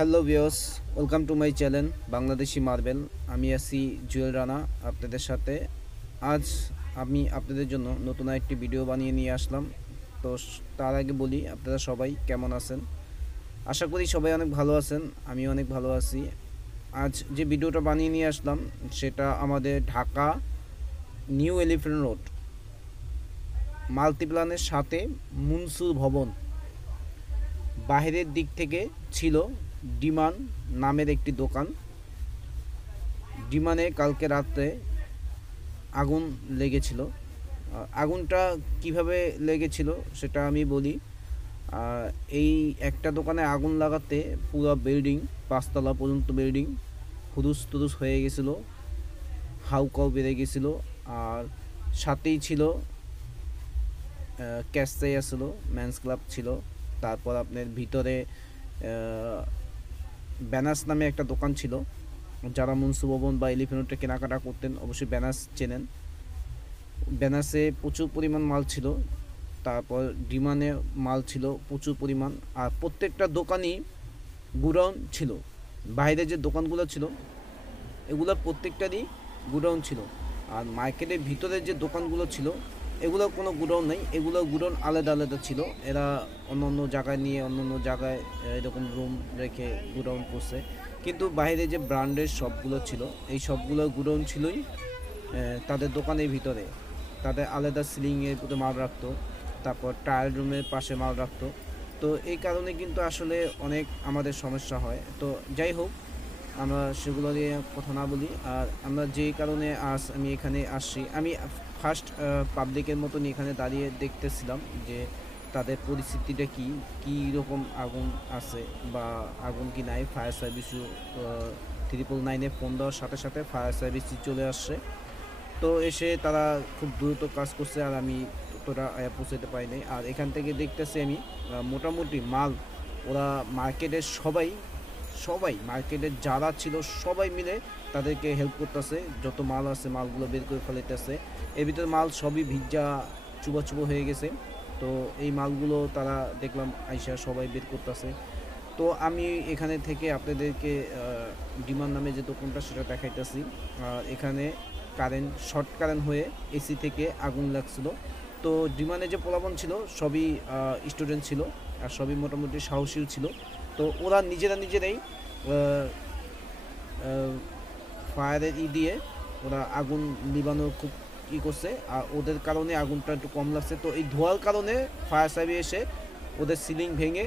Hello viewers, welcome to my channel Bangladeshi marble. আমি আছি জুয়েল রানা আপনাদের সাথে। আজ আমি আপনাদের জন্য নতুন একটি ভিডিও বানিয়ে নিয়ে আসলাম। তো তার আগে বলি, আপনারা সবাই কেমন আছেন? আশা করি সবাই অনেক ভালো আছেন, আমি অনেক ভালো আছি। আজ যে ভিডিওটা বানিয়ে নিয়ে আসলাম সেটা আমাদের ঢাকা নিউ এলিফ্যান্ট রোড মাল্টিপ্ল্যানের সাথে মুনসুর ভবন বাহিরের দিক থেকে ছিল ডিমান নামের একটি দোকান। ডিমানে কালকে রাতে আগুন লেগেছিল। আগুনটা কিভাবে লেগেছিল সেটা আমি বলি। এই একটা দোকানে আগুন লাগাতে পুরো বিল্ডিং, 5 তলা পর্যন্ত বিল্ডিং হুদুস তুদুস হয়ে গেছিলো, হাউকাউ বেড়ে গেছিলো। আর সাথেই ছিল ক্যাসে আসলো, ম্যানস ক্লাব ছিল। তারপর আপনার ভিতরে ব্যানাস নামে একটা দোকান ছিল। যারা মুনসু ভবন বা এলিফ্যান্ট রোডে কেনাকাটা করতেন অবশ্যই ব্যানাস চেনেন। ব্যানাসে প্রচুর পরিমাণ মাল ছিল। তারপর ডিমানে মাল ছিল প্রচুর পরিমাণ। আর প্রত্যেকটা দোকানই গুডাউন ছিল। বাইরে যে দোকানগুলো ছিল এগুলো প্রত্যেকটারই গুডাউন ছিল। আর মার্কেটের ভিতরে যে দোকানগুলো ছিল এগুলো কোনো গুডাউন নেই, এগুলো গুডাউন আলাদা আলাদা ছিল। এরা অন্য অন্য জায়গায় নিয়ে অন্য অন্য জায়গায় এরকম রুম রেখে গুডাউন করছে। কিন্তু বাইরে যে ব্র্যান্ডের শপগুলো ছিল এই সবগুলো গুডাউন ছিলই তাদের দোকানের ভিতরে। তাদের আলাদা সিলিংয়ের উপরে মাল রাখতো, তারপর ট্রায়াল রুমের পাশে মাল রাখতো। তো এই কারণে কিন্তু আসলে অনেক আমাদের সমস্যা হয়। তো যাই হোক, আমরা সেগুলো নিয়ে কথা না বলি। আর আমরা যেই কারণে আজ আমি এখানে আসছি, আমি ফার্স্ট পাবলিকের মতন এখানে দাঁড়িয়ে দেখতেছিলাম যে তাদের পরিস্থিতিটা কী রকম আগুন আছে বা আগুন কি নাই। ফায়ার সার্ভিসও 999-এ ফোন দেওয়ার সাথে সাথে ফায়ার সার্ভিস চলে আসছে। তো এসে তারা খুব দ্রুত কাজ করছে, আর আমি তোরা পৌঁছাতে পারি নাই। আর এখান থেকে দেখতেছি আমি মোটামুটি মাল ওরা মার্কেটের সবাই মার্কেটের যারা ছিল সবাই মিলে তাদেরকে হেল্প করতেছে। যত মাল আছে মালগুলো বের করে ফেলাইতেছে। এর ভিতরে মাল সবই ভিজা চুবো হয়ে গেছে। তো এই মালগুলো তারা দেখলাম আইসা সবাই বের করতেছে। তো আমি এখানে থেকে আপনাদেরকে ডিমান্ড নামে যে দোকানটা সেটা দেখাইতেছি। এখানে শর্ট কারেন্ট হয়ে এসি থেকে আগুন লাগছিল। তো ডিমান্ডে যে পোলাপন ছিল সবই স্টুডেন্ট ছিল, আর সবই মোটামুটি সাহসী ছিল। তো ওরা নিজেরাই ফায়ারের দিয়ে ওরা আগুন নিবানোর খুব করছে। আর ওদের কারণে আগুনটা একটু কম লাগছে। তো এই ধোঁয়ার কারণে ফায়ার সার্ভিস এসে ওদের সিলিং ভেঙে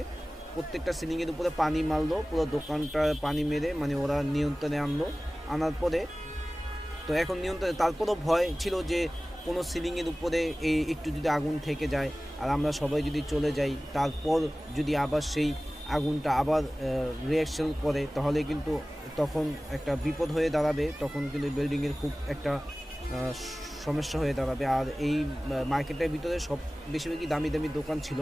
প্রত্যেকটা সিলিংয়ের উপরে পানি মারলো, পুরো দোকানটা পানি মেরে মানে ওরা নিয়ন্ত্রণে আনার পরে তো এখন নিয়ন্ত্রণে। তারপরও ভয় ছিল যে কোনো সিলিংয়ের উপরে এই একটু যদি আগুন থেকে যায় আর আমরা সবাই যদি চলে যাই, তারপর যদি আবার সেই আগুনটা আবার রিঅ্যাকশন করে তাহলে কিন্তু তখন একটা বিপদ হয়ে দাঁড়াবে। তখন কিন্তু বিল্ডিংয়ের খুব একটা সমস্যা হয়ে দাঁড়াবে। আর এই মার্কেটের ভিতরে সব বেশিরভাগই দামি দামি দোকান ছিল।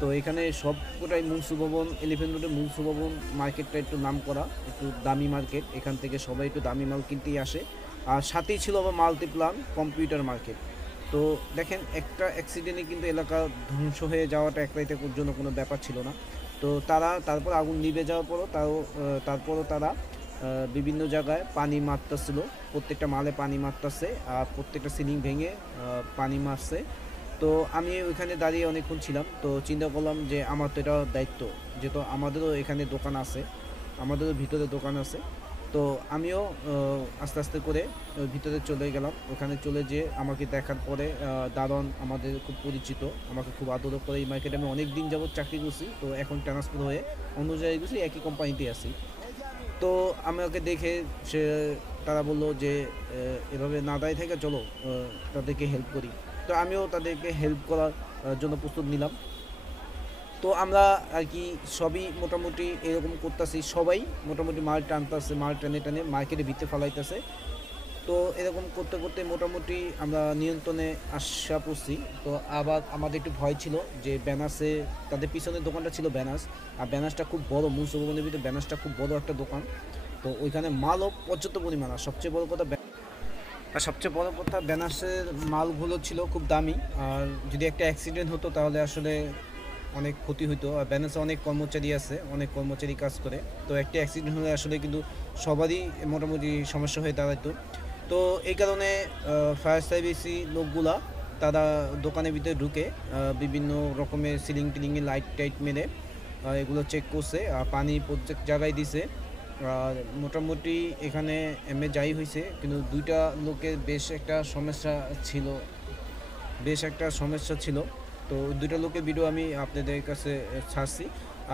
তো এখানে সবকটাই মুনসু ভবন, এলিফ্যান্ট রোডে মুনসু ভবন মার্কেটটা একটু নাম করা, একটু দামি মার্কেট। এখান থেকে সবাই একটু দামি মাল কিনতেই আসে। আর সাথেই ছিল আবার মাল্টিপ্লান কম্পিউটার মার্কেট। তো দেখেন, একটা অ্যাক্সিডেন্টে কিন্তু এলাকা ধ্বংস হয়ে যাওয়াটা এক রাতের জন্য কোনো ব্যাপার ছিল না। তো তারপর আগুন নিভে যাওয়ার পরও তারপরও তারা বিভিন্ন জায়গায় পানি মারতেছিল, প্রত্যেকটা মালে পানি মারতেছে আর প্রত্যেকটা সিলিং ভেঙে পানি মারছে। তো আমি ওইখানে দাঁড়িয়ে অনেকক্ষণ ছিলাম। তো চিন্তা করলাম যে আমার তো এটা দায়িত্ব, যেহেতু আমাদেরও এখানে দোকান আছে, আমাদেরও ভিতরে দোকান আছে। তো আমিও আস্তে আস্তে করে ভিতরে চলে গেলাম। ওখানে চলে যেয়ে আমাকে দেখার পরে দারোয়ান আমাদের খুব পরিচিত, আমাকে খুব আদর করে। এই মার্কেটে আমি অনেক দিন যাবত চাকরি করছি, তো এখন ট্রান্সফার হয়ে অন্য জায়গায় গেছি, একই কোম্পানিতে আছি। তো আমাকে দেখে তারা বললো যে এভাবে না দাঁড়িয়ে থেকে চলো তাদেরকে হেল্প করি। তো আমিও তাদেরকে হেল্প করার জন্য প্রস্তুত নিলাম। তো আমরা আর কি সবই মোটামুটি এরকম করতেছি, সবাই মোটামুটি মাল টানতেছে, মাল টানে মার্কেটে ভিতরে ফেলাইতেছে। তো এরকম করতে করতে মোটামুটি আমরা নিয়ন্ত্রণে আসা পড়ছি। তো আবার আমাদের একটু ভয় ছিল যে ব্যানাসে, তাদের পিছনের দোকানটা ছিল ব্যানাস, আর ব্যানাসটা খুব বড়, মুনসু ভবনের ভিতরে ব্যানাসটা খুব বড় একটা দোকান। তো ওইখানে মালও পর্যাপ্ত পরিমাণ। আর সবচেয়ে বড় কথা ব্যানাসের মালগুলো ছিল খুব দামি। আর যদি একটা অ্যাক্সিডেন্ট হতো তাহলে আসলে অনেক ক্ষতি হতো। আর ব্যালেন্সে অনেক কর্মচারী আছে, অনেক কর্মচারী কাজ করে। তো একটা অ্যাক্সিডেন্ট হলে আসলে কিন্তু সবারই মোটামুটি সমস্যা হয়ে দাঁড়াতো। তো এই কারণে ফায়ার সার্ভিসি লোকগুলা তারা দোকানের ভিতরে ঢুকে বিভিন্ন রকমের সিলিং টিলিংয়ে লাইট টাইট মেরে এগুলো চেক করছে, পানি প্রত্যেক জায়গায় দিছে। মোটামুটি এখানে যাই হয়েছে, কিন্তু দুইটা লোকের বেশ একটা সমস্যা ছিল। তো দুইটা লোকের ভিডিও আমি আপনাদের কাছে ছাড়ছি,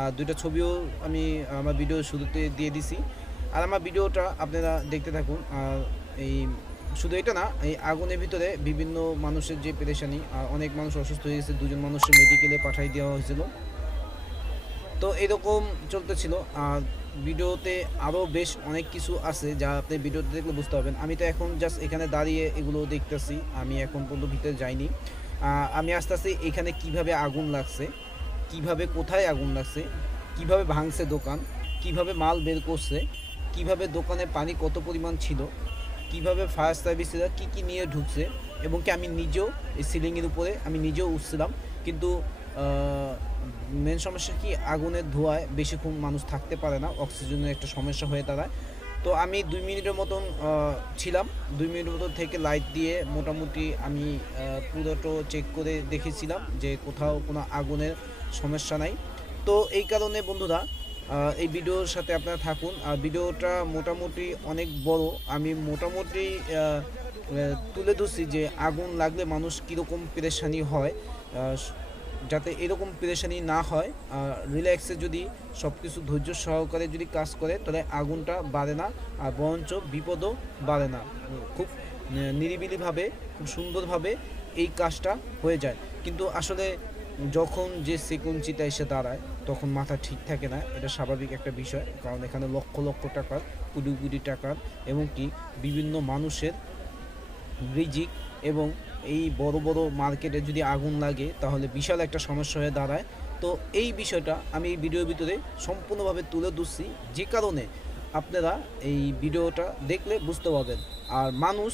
আর দুইটা ছবিও আমি আমার ভিডিও শুরুতে দিয়ে দিছি। আর আমার ভিডিওটা আপনারা দেখতে থাকুন। আর এই শুধু এটা না, এই আগুনের ভিতরে বিভিন্ন মানুষের যে পেরেশানি, অনেক মানুষ অসুস্থ হয়ে গেছে, দুজন মানুষের মেডিকেলে পাঠাই দেওয়া হয়েছিল। তো এরকম চলতেছিল। আর ভিডিওতে আরও বেশ অনেক কিছু আছে যা আপনি ভিডিওতে দেখলে বুঝতে পারবেন। আমি তো এখন জাস্ট এখানে দাঁড়িয়ে এগুলো দেখতেছি, আমি এখন পর্যন্ত ভিতরে যাইনি। আমি আস্তে আস্তে এখানে কিভাবে আগুন লাগছে, কিভাবে কোথায় আগুন লাগছে, কিভাবে ভাঙছে দোকান, কিভাবে মাল বের করছে, কিভাবে দোকানে পানি কত পরিমাণ ছিল, কিভাবে ফায়ার সার্ভিসেরা কী কী নিয়ে ঢুকছে, এবং কি আমি নিজেও এই সিলিংয়ের উপরে আমি নিজেও উঠছিলাম। কিন্তু মেন সমস্যা কি, আগুনের ধোঁয়ায় বেশিক্ষণ মানুষ থাকতে পারে না, অক্সিজেনের একটা সমস্যা হয়ে দাঁড়ায়। তো আমি 2 মিনিটের মতন ছিলাম। 2 মিনিটের মতন থেকে লাইট দিয়ে মোটামুটি আমি পুরোটা চেক করে দেখেছিলাম যে কোথাও কোনো আগুনের সমস্যা নাই। তো এই কারণে বন্ধুরা এই ভিডিওর সাথে আপনারা থাকুন। আর ভিডিওটা মোটামুটি অনেক বড়, আমি মোটামুটি তুলে ধরছি যে আগুন লাগলে মানুষ কীরকম পেরেশানি হয়, যাতে এরকম পেরেশানি না হয়। রিল্যাক্সে যদি সব কিছু ধৈর্য সহকারে যদি কাজ করে, তাহলে আগুনটা বাড়ে না, আর বরঞ্চ বিপদও বাড়ে না। খুব নিরিবিলিভাবে, খুব সুন্দরভাবে এই কাজটা হয়ে যায়। কিন্তু আসলে যখন যে সিকুয়েন্সিটা এসে দাঁড়ায়, তখন মাথা ঠিক থাকে না। এটা স্বাভাবিক একটা বিষয়, কারণ এখানে লক্ষ লক্ষ টাকার, কোটি কোটি টাকার, এবং কি বিভিন্ন মানুষের রিজিক, এবং এই বড় বড় মার্কেটে যদি আগুন লাগে তাহলে বিশাল একটা সমস্যা হয়ে দাঁড়ায়। তো এই বিষয়টা আমি এই ভিডিওর ভিতরে সম্পূর্ণভাবে তুলে ধরছি, যে কারণে আপনারা এই ভিডিওটা দেখলে বুঝতে পারবেন। আর মানুষ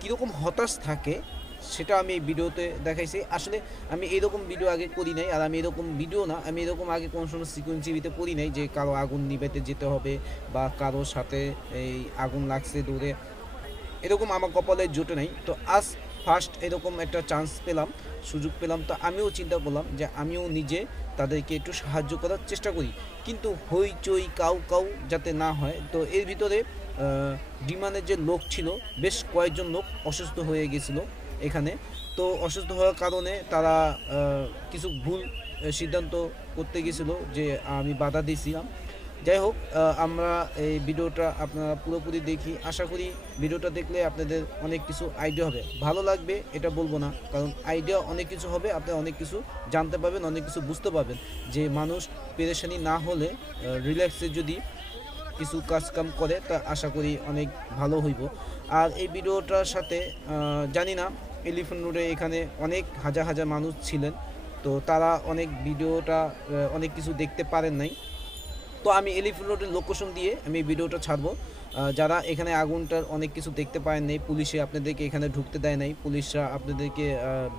কীরকম হতাশ থাকে সেটা আমি এই ভিডিওতে দেখাইছি। আসলে আমি এরকম ভিডিও আগে করি নাই, আর আমি এরকম ভিডিও না, আমি এরকম আগে কোনো সময় সিকুয়েন্সিতে পড়ি নাই যে কারো আগুন নিভাতে যেতে হবে বা কারোর সাথে এই আগুন লাগছে দৌড়ে, এরকম আমার কপালে জোটে নাই। তো আজ ফার্স্ট এরকম একটা চান্স পেলাম, সুযোগ পেলাম। তো আমিও চিন্তা করলাম যে আমিও নিজে তাদেরকে একটু সাহায্য করার চেষ্টা করি, কিন্তু হইচই কাউ কাউ যাতে না হয়। তো এর ভিতরে ডিমান্ডের যে লোক ছিল, বেশ কয়েকজন লোক অসুস্থ হয়ে গেছিলো এখানে। তো অসুস্থ হওয়ার কারণে তারা কিছু ভুল সিদ্ধান্ত করতে গেছিলো, যে আমি বাধা দিয়েছিলাম। যাই হোক, আমরা এই ভিডিওটা আপনারা পুরোপুরি দেখি। আশা করি ভিডিওটা দেখলে আপনাদের অনেক কিছু আইডিয়া হবে, ভালো লাগবে এটা বলবো না, কারণ আইডিয়া অনেক কিছু হবে, আপনারা অনেক কিছু জানতে পারবেন, অনেক কিছু বুঝতে পারবেন, যে মানুষ পেরেশানি না হলে রিল্যাক্সে যদি কিছু কাজকাম করে, তা আশা করি অনেক ভালো হইব। আর এই ভিডিওটার সাথে জানি না, এলিফ্যান্ট রোডে এখানে অনেক হাজার হাজার মানুষ ছিলেন, তো তারা অনেক ভিডিওটা অনেক কিছু দেখতে পারেন নাই। তো আমি এলিফ্যান্ট রোডের লোকেশন দিয়ে আমি ভিডিওটা ছাড়বো। যারা এখানে আগুনটার অনেক কিছু দেখতে পারেন নাই, পুলিশে আপনাদেরকে এখানে ঢুকতে দেয় নাই, পুলিশরা আপনাদেরকে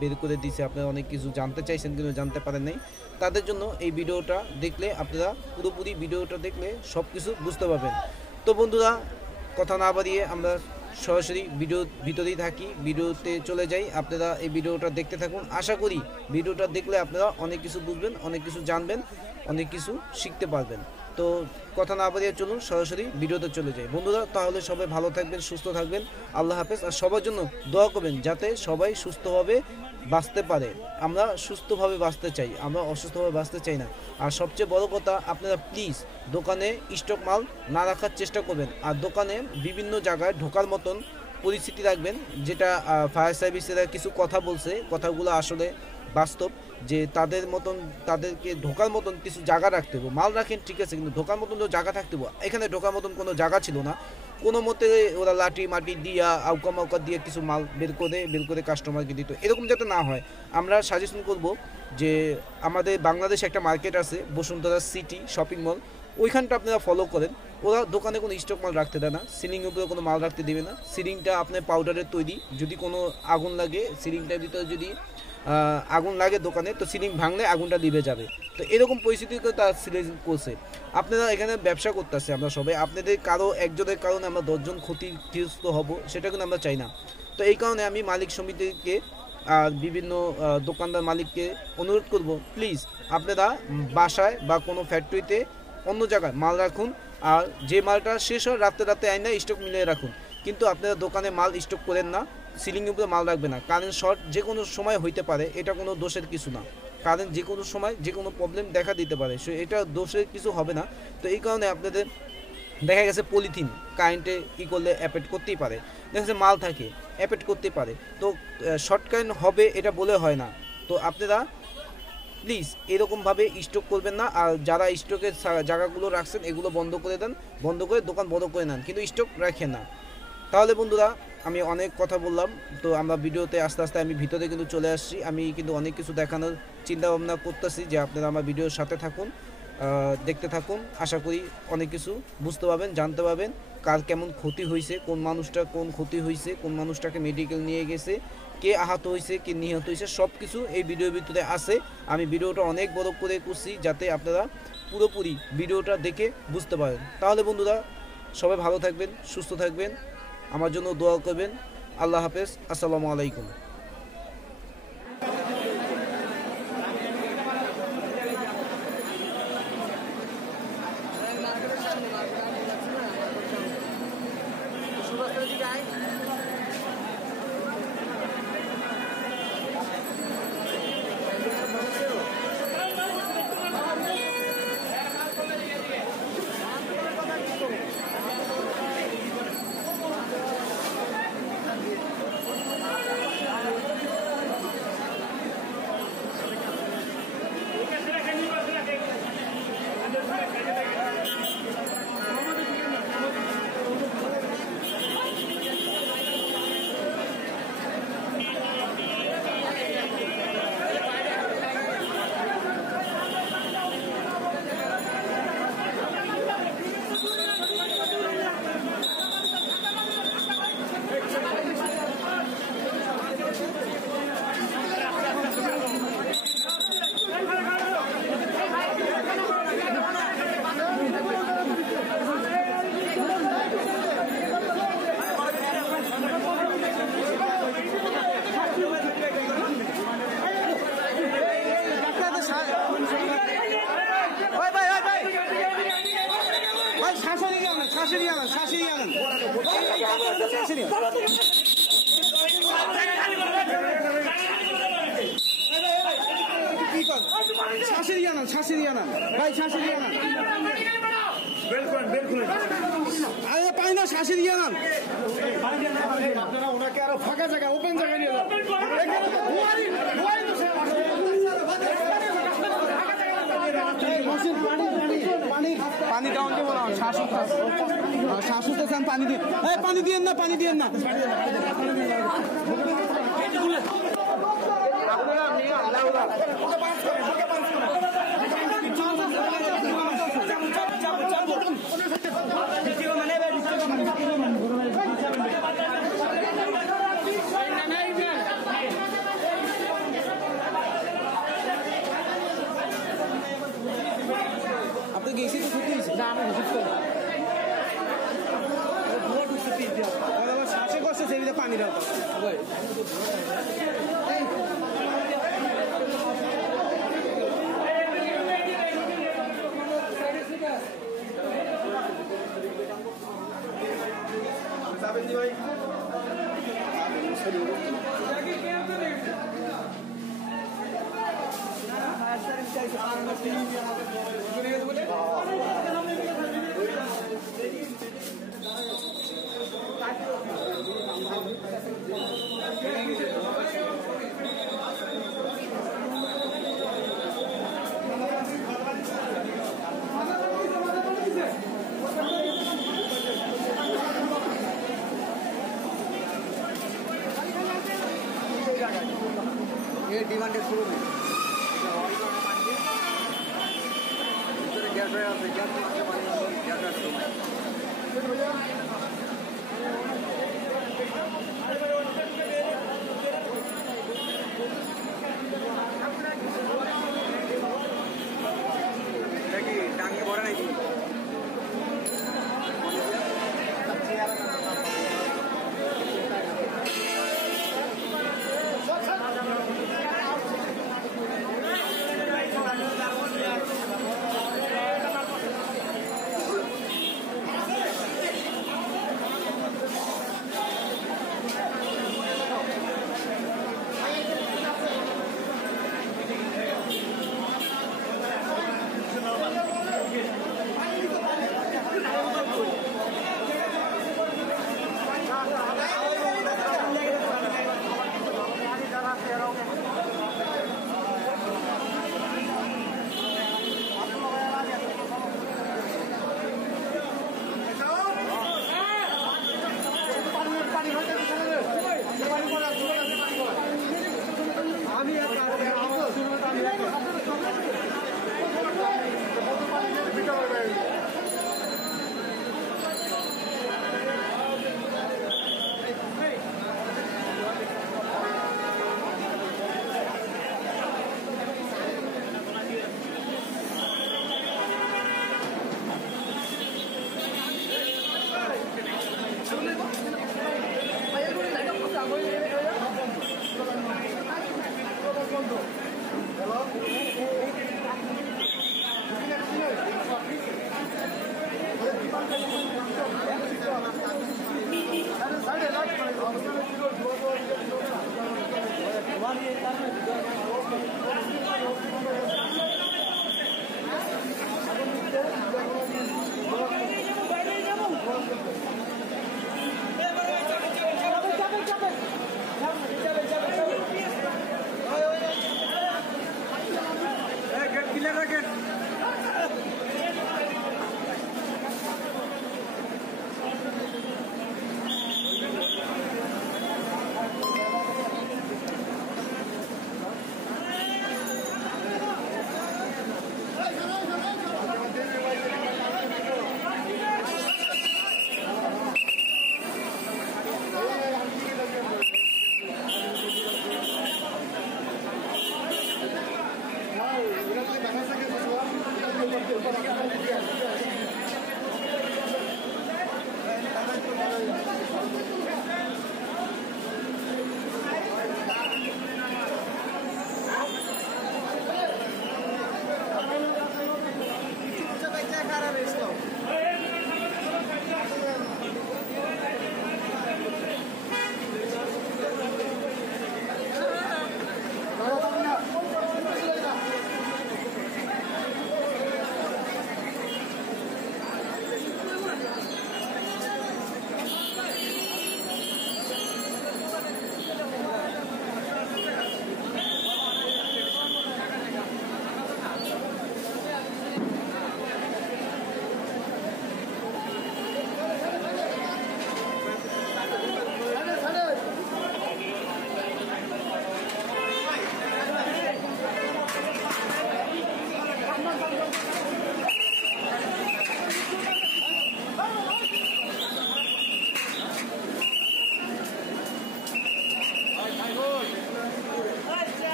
বের করে দিয়েছে, আপনারা অনেক কিছু জানতে চাইছেন কিন্তু জানতে পারেন নাই, তাদের জন্য এই ভিডিওটা দেখলে, আপনারা পুরোপুরি ভিডিওটা দেখলে সব কিছু বুঝতে পারবেন। তো বন্ধুরা, কথা না বাড়িয়ে আমরা সরাসরি ভিডিওর ভিতরেই থাকি, ভিডিওতে চলে যাই। আপনারা এই ভিডিওটা দেখতে থাকুন। আশা করি ভিডিওটা দেখলে আপনারা অনেক কিছু বুঝবেন, অনেক কিছু জানবেন, অনেক কিছু শিখতে পারবেন। তো কথা না বাড়িয়ে চলুন সরাসরি ভিডিওতে চলে যাই। বন্ধুরা, তাহলে সবাই ভালো থাকবেন, সুস্থ থাকবেন, আল্লাহ হাফেজ। আর সবার জন্য দোয়া করবেন যাতে সবাই সুস্থভাবে বাঁচতে পারে। আমরা সুস্থভাবে বাঁচতে চাই, আমরা অসুস্থভাবে বাঁচতে চাই না। আর সবচেয়ে বড় কথা, আপনারা প্লিজ দোকানে স্টক মাল না রাখার চেষ্টা করবেন, আর দোকানে বিভিন্ন জায়গায় ঢোকার মতন পরিস্থিতি রাখবেন। যেটা ফায়ার সার্ভিসেরা কিছু কথা বলছে, কথাগুলো আসলে বাস্তব, যে তাদের মতন তাদেরকে ঢোকার মতন কিছু জায়গা রাখতে হবে। মাল রাখেন ঠিক আছে, কিন্তু ঢোকার মতন তো জায়গা থাকতে হবে। এখানে ঢোকার মতন কোনো জায়গা ছিল না, কোনো মতে ওরা লাঠি মাটি দিয়া আউকা মাউকা দিয়ে কিছু মাল বের করে কাস্টমারকে দিত। এরকম যাতে না হয়, আমরা সাজেশন করব যে আমাদের বাংলাদেশে একটা মার্কেট আছে বসুন্ধরা সিটি শপিং মল, ওইখানটা আপনারা ফলো করেন। ওরা দোকানে কোনো স্টক মাল রাখতে দেয় না, সিলিংয়ের উপরে কোনো মাল রাখতে দেবে না। সিলিংটা আপনার পাউডারের তৈরি, যদি কোনো আগুন লাগে সিলিংটার ভিতরে যদি আগুন লাগে দোকানে, তো সিলিং ভাঙলে আগুনটা নিভে যাবে। তো এরকম পরিস্থিতিতে তার সিলিং করছে। আপনারা এখানে ব্যবসা করতেছে, আমরা সবাই আপনাদের কারো একজনের কারণে আমরা 10 জন ক্ষতিগ্রস্ত হব, সেটা কিন্তু আমরা চাই না। তো এই কারণে আমি মালিক সমিতিকে আর বিভিন্ন দোকানদার মালিককে অনুরোধ করব, প্লিজ আপনারা বাসায় বা কোনো ফ্যাক্টরিতে অন্য জায়গায় মাল রাখুন, আর যে মালটা শেষ হয় রাতে আইনা স্টক মিলিয়ে রাখুন। কিন্তু আপনারা দোকানে মাল স্টক করেন না, সিলিংয়ের উপরে মাল রাখবে না। কারেন্ট শর্ট যে কোনো সময় হইতে পারে, এটা কোনো দোষের কিছু না। কারেন্ট যে কোনো সময় যে কোনো প্রবলেম দেখা দিতে পারে, সো এটা দোষের কিছু হবে না। তো এই কারণে আপনাদের দেখা গেছে পলিথিন কারেন্টে করলে অ্যাফেক্ট করতেই পারে, দেখা যাচ্ছে মাল থাকে অ্যাফেক্ট করতেই পারে। তো শর্ট কারেন্ট হবে এটা বলে হয় না। তো আপনারা প্লিজ এরকমভাবে স্টক করবেন না, আর যারা স্টকের জায়গাগুলো রাখছেন এগুলো বন্ধ করে দেন, বন্ধ করে দোকান বড় করে নেন, কিন্তু স্টক রাখেন না। তাহলে বন্ধুরা আমি অনেক কথা বললাম, তো আমরা ভিডিওতে আস্তে আস্তে আমি ভিতরে কিন্তু চলে আসছি। আমি কিন্তু অনেক কিছু দেখানোর চিন্তা ভাবনা করতেছি, যে আপনারা আমার ভিডিওর সাথে থাকুন, দেখতে থাকুন। আশা করি অনেক কিছু বুঝতে পারবেন, জানতে পারবেন কার কেমন ক্ষতি হয়েছে, কোন মানুষটা কোন ক্ষতি হয়েছে, কোন মানুষটাকে মেডিকেল নিয়ে গেছে, কে আহত হয়েছে, কে নিহত হয়েছে, সব কিছু এই ভিডিওর ভিতরে আছে। আমি ভিডিওটা অনেক বড় করে করছি যাতে আপনারা পুরোপুরি ভিডিওটা দেখে বুঝতে পারেন। তাহলে বন্ধুরা সবাই ভালো থাকবেন, সুস্থ থাকবেন, আমার জন্য দোয়া করবেন। আল্লাহ হাফেজ, আসসালামু আলাইকুম। पानी दिए ना আপনি গেছি তো ছুটি হয়েছে না আমি ভিজিট করি শ্বাসে কষ্ট সেবিতে পানি দাও ये डिमांड है शुरू में गैस गैस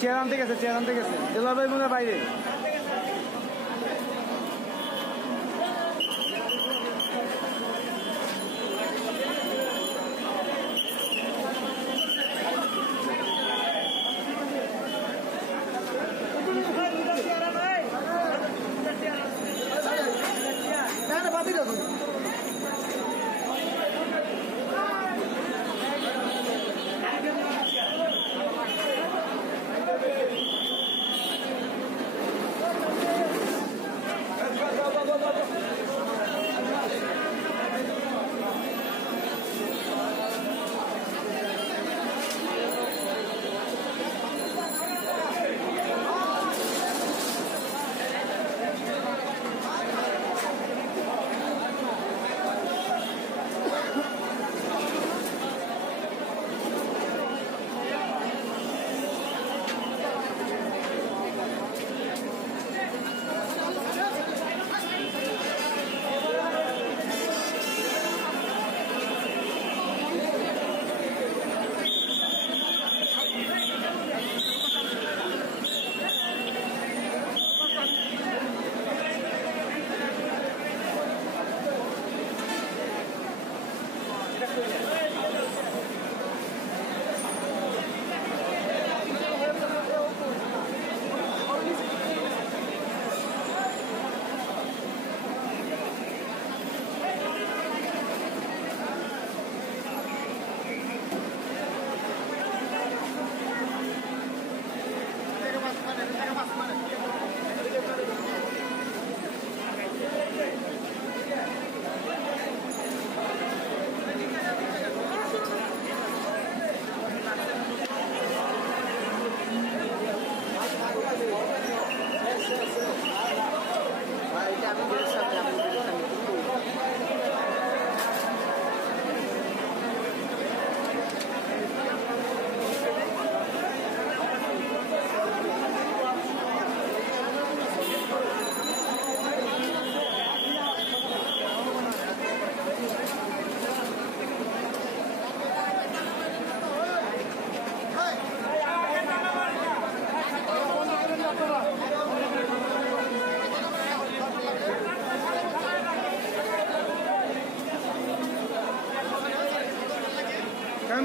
চেয়ার আনতে গেছে দেলার ভাই মনে হয় বাইরে।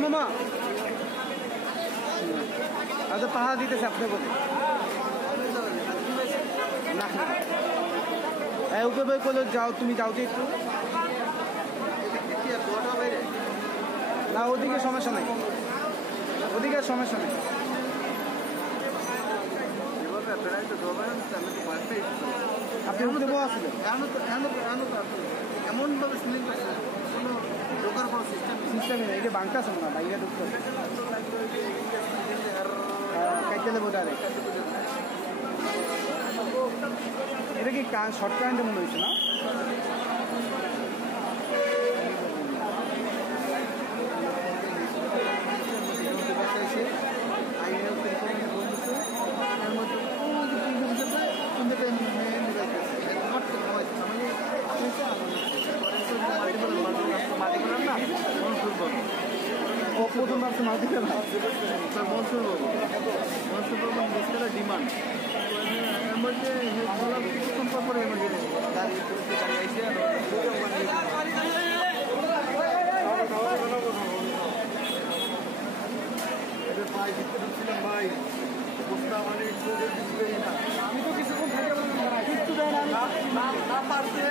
মামা আচ্ছা পাহাড় দিতেছে আপনি বলে না উপরে ভাই বলে যাও, তুমি যাও তো একটু না, ওদিকে সমস্যা নাই, ওদিকে সমস্যা নেই। আপনি উঠতে বউ আসলেন এমনভাবে সিলিং করছে কোনো ঢোকার কোনো সিস্টেমই নেই, এটা বাংকা আছে না বাইরে ঢুকতে কাইতেলে বোঝা রে। এটা কি শর্ট কারেন্টে মনে হয়েছে না? প্রথম রাস্তা মার দিতে না মনসুর বাবু ডিমান্ড এর মধ্যে কিছুক্ষণ পরে এর মধ্যে গাড়ি আইসে ভাই জিততে ঢুকছিলাম ভাই মানে আমি তো কিছুক্ষণ থাকে কিছু দেয় না পারছে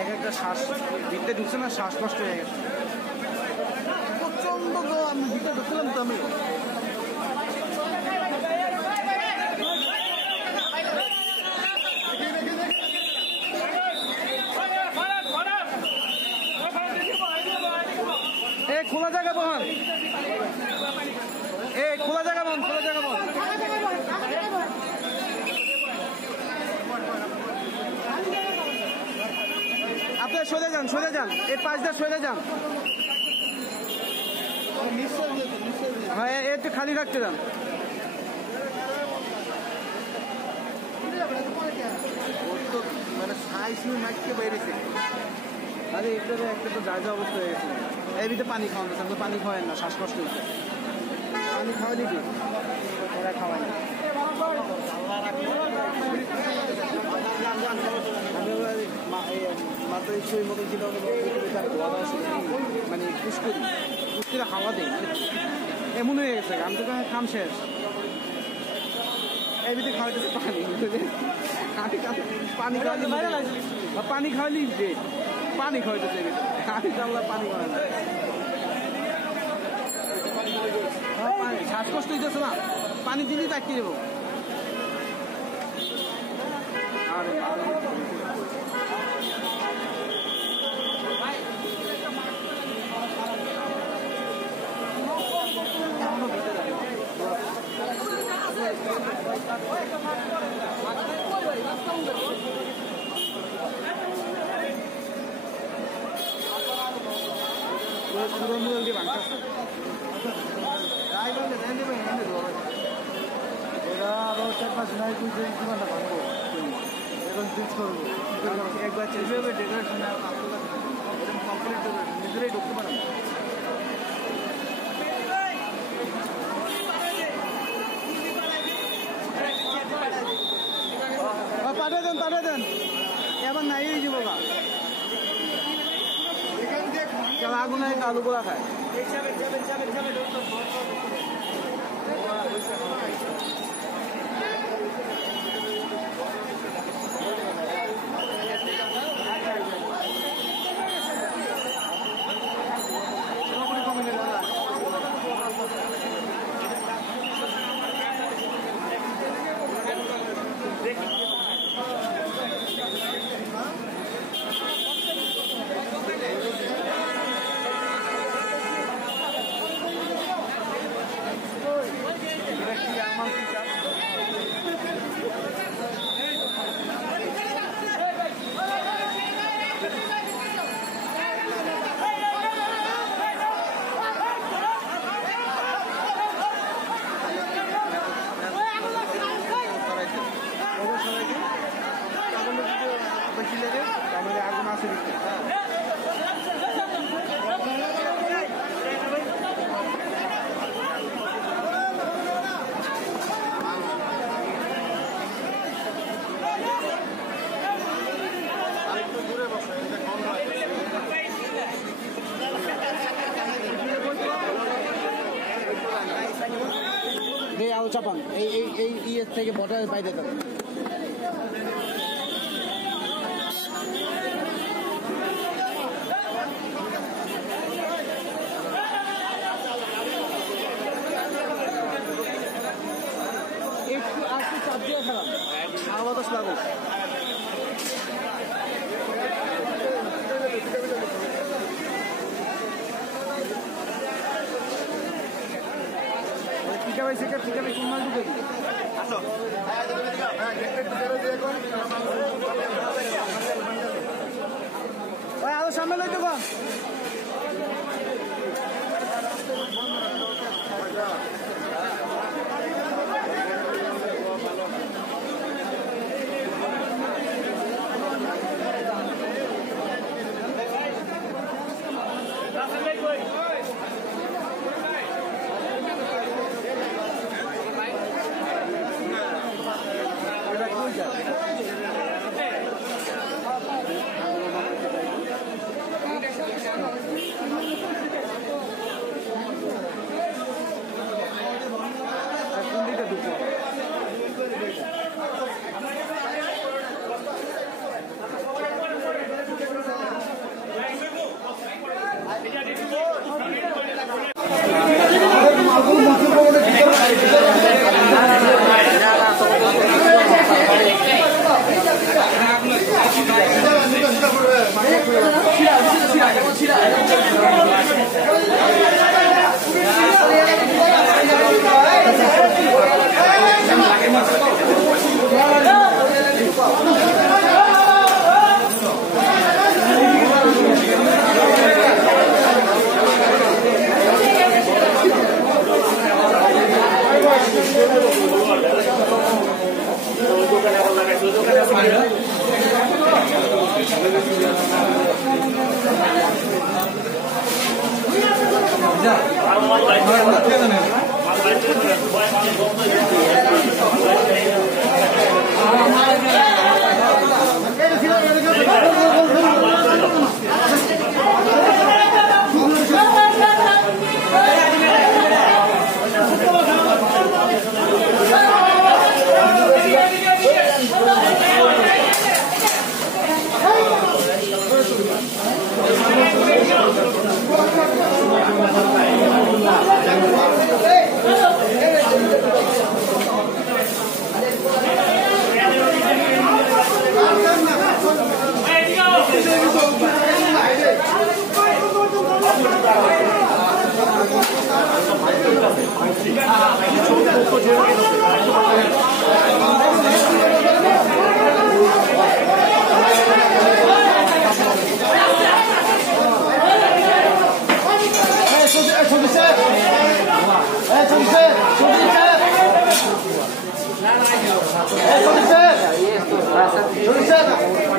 এক একটা শ্বাস ভিতরে ঢুকছে না, শ্বাসকষ্ট হয়ে গেছে প্রচন্ড। তো আমি ভিতরে ঢুকছিলাম তো আমি খোলা জায়গা বহান, খোলা জায়গা বহান, খোলা জায়গা বহান। আপনার সরে যান এই পাশ দিয়ে সরে যান হ্যাঁ একটু খালি রাখতে যান মানে সাইজ মাইককে বাইরেছে আরে এটা একটা তো যা অবস্থা হয়ে গেছে এই ভিতরে পানি খাওয়ান তো পানি খাওয়ান না শ্বাসকষ্ট হচ্ছে পানি খাওয়ালি কি ওরা খাওয়ায় না মাত্র ছয় মতো ছিল মানে পুষ্করি হাওয়া দেয় এমন হয়ে গেছে আমি তো কাম শেষ এই ভিতরে খাওয়াইতেছে পানি খাওয়ালি যে পানি খাওয়াইতেছে আমি জানলাম পানি খাওয়াই না শ্বাসকষ্ট হইতেছে না পানি দিলেই তাকিয়ে দেবো আরে পুরো মুরল দিয়ে ভাঙতেছে এরা আরো 4-5 নাই তুই জীবনটা ভাঙবো এখন ফিক্স করবো একবার চেষ্টা যেভাবে ডেকোরেশন কমপ্লিট করবে নিজেরাই ঢুকতে পারে না পাঠিয়ে দেন এবার নাই যাবো গা আগুন আলু গোলা খায় আগুন আছে আলু চাপান এই ইয়ের থেকে বটার বাইরে দেন একটু আজকে চাপ দিয়ে খেলাম হাওয়া বাতাস লাগুক পিঠা পাইছে পিঠা পাইছে মাল ঢুকে আরো সামনে লইতে কম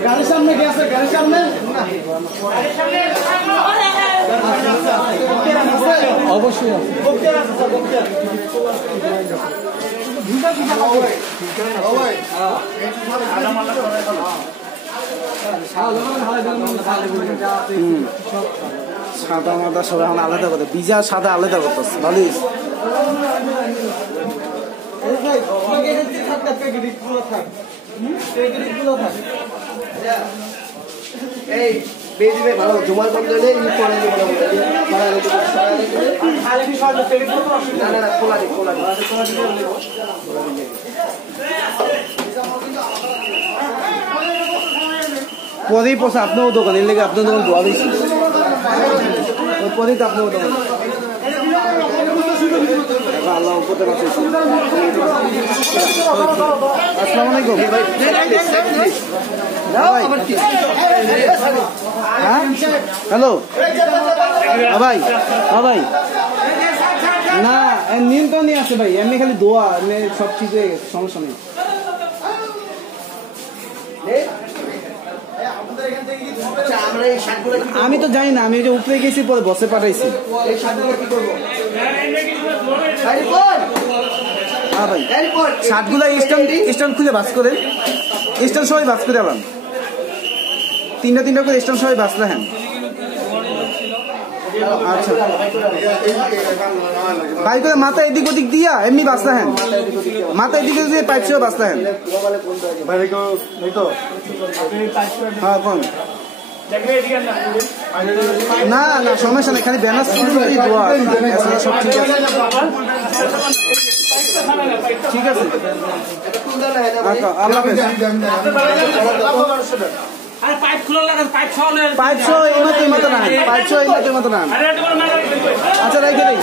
গাড়ির সামনে গেছে, গাড়ির সামনে অবশ্যই সাদা মাদা সব এখন আলাদা করতে, বিজা সাদা আলাদা করতেছে বলিস। এই বেদিবে ভালো জুমার বন্ধ হলে ই করে দিব না না না খোলা দি পরেই পয়সা আপনার দোকানের লেগে আপনার দোকান দোয়া দিচ্ছি, পরেই তো আপনার দোকান আল্লাহ করতে পারছি। আসসালামু আলাইকুম ভাই। হ্যালো ভাই, হ্যাঁ ভাই, না নিন তো নিয়ে আসে ভাই, এমনি খালি দোয়া এমনি সব ঠিক হয়ে গেছে, সমস্যা নেই। আমি তো জানি না, আমি যে উপরে গেছি পরে বসে পাঠাইছি। হ্যাঁ ভাই, শার্টগুলো স্ট্যান্ড খুলে বাস করেন, স্ট্যান্ড সবাই বাস করে আলাম, তিনটা করে স্ট্যান্ড সবাই বাস রাখেন। আচ্ছা ভাই করে মাথা এদিক ওদিক দিয়া এমনি বাস রাখেন, মাথা এদিকে দিয়ে পাইপ সেও বাস রাখেন। হ্যাঁ কোন না না সমস্যা নেই, খালি ব্যানার দোয়া সব ঠিক আছে, ঠিক আছে আল্লাহ হাফেজ। পাইপ সহ এই মতো না, পাইপ সহ এই মতো না। আচ্ছা রাইখে দেই।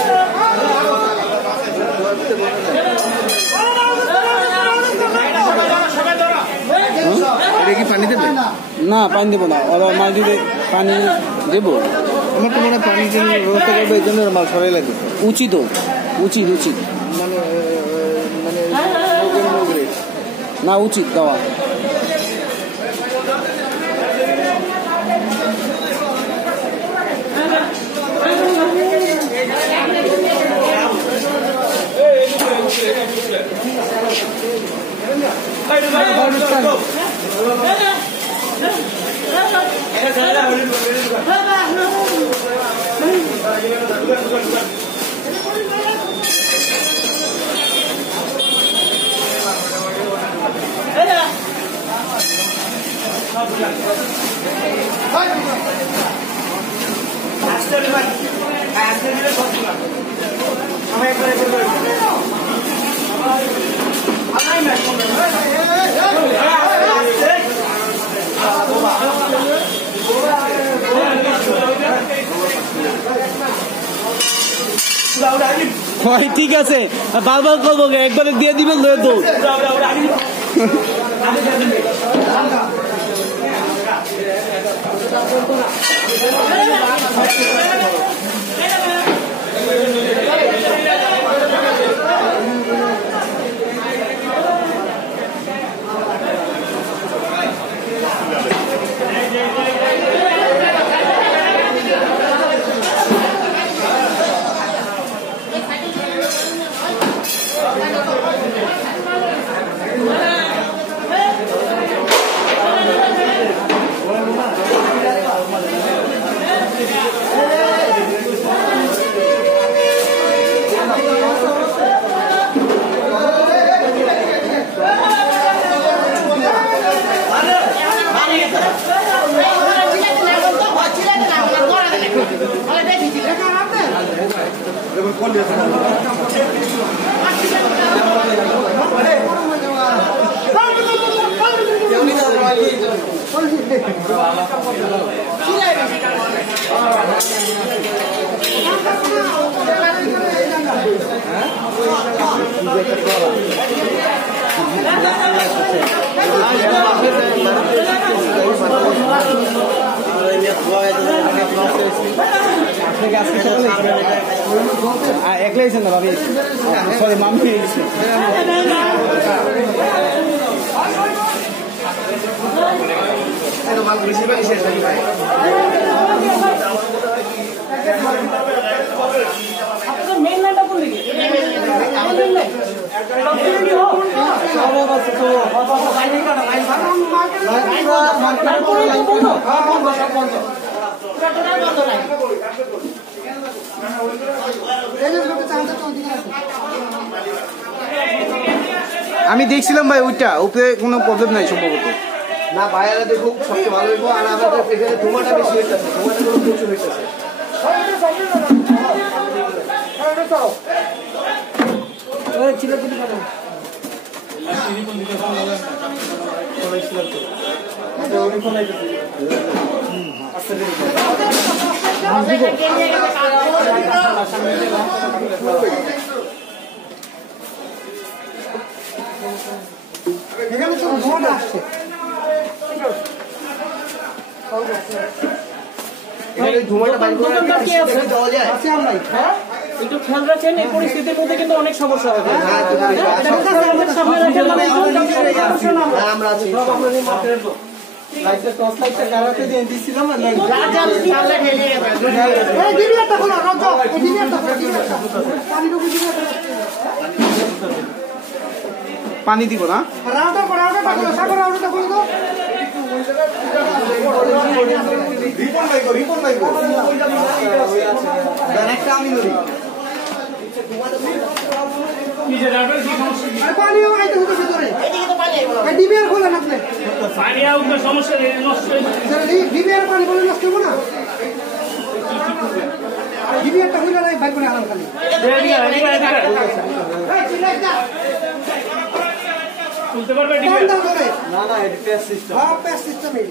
এটা কি পানি দেবে? না পানি দেবো না, ওরা মাল দিলে পানি দেবো। আমার তো মনে হয় পানির জন্য ব্যবস্থা করবে, এই জন্য মাল সরাই লাগবে। উচিত মানে না, উচিত দেওয়া। ঠিক আছে, বারবার করবো, একবারে দিয়ে দিবেন দৌড়। একলাই না ভাবি সরি মামি আমি দেখছিলাম ভাই ওইটা উপরে কোনো প্রবলেম নাই সম্ভবত না বাইরে দেখো সবচেয়ে ভালো হইব আর আমাদের এখানে ধোঁয়াটা বেশি হইতাছে ধোঁয়াটা প্রচুর হইতাছে এখানে তো ধোঁয়াটা আসছে এখানে ধোঁয়াটা বাইরে করে দেওয়া যায় আছে আমরাই একটু খেয়াল রাখেন এই পরিস্থিতির মধ্যে কিন্তু অনেক সমস্যা হবে আমরা আছি পানি দিব না